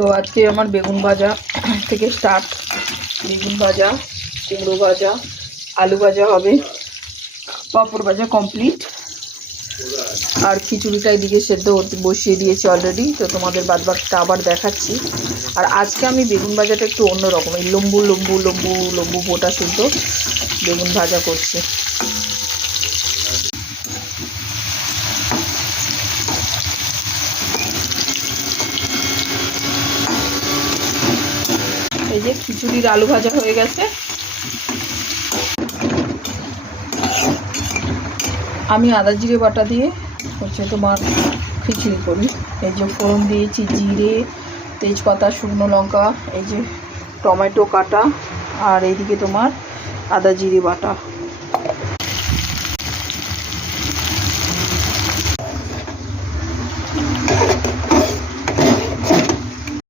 তো আজকে আমার বেগুন ভাজা থেকে স্টার্ট। বেগুন ভাজা, কুমড়ো ভাজা, আলু ভাজা হবে, পাঁপড় ভাজা কমপ্লিট, আর খিচুড়িটা এদিকে সেদ্ধ বসিয়ে দিয়েছি অলরেডি। তো তোমাদের বাদবাকিটা আবার দেখাচ্ছি। আর আজকে আমি বেগুন ভাজাটা একটু অন্যরকম, এই লম্বু বোটা শুদ্ধ বেগুন ভাজা করছি। এই যে খিচুড়ির আলু ভাজা হয়ে গেছে। আমি আদা জিরে বাটা দিয়ে তোমার খিচুড়ি করি। এই যে ফোড়ন দিয়েছি জিরে, তেজপাতা, শুকনো লঙ্কা, এই যে টমেটো কাটা, আর এইদিকে তোমার আদা জিরে বাটা।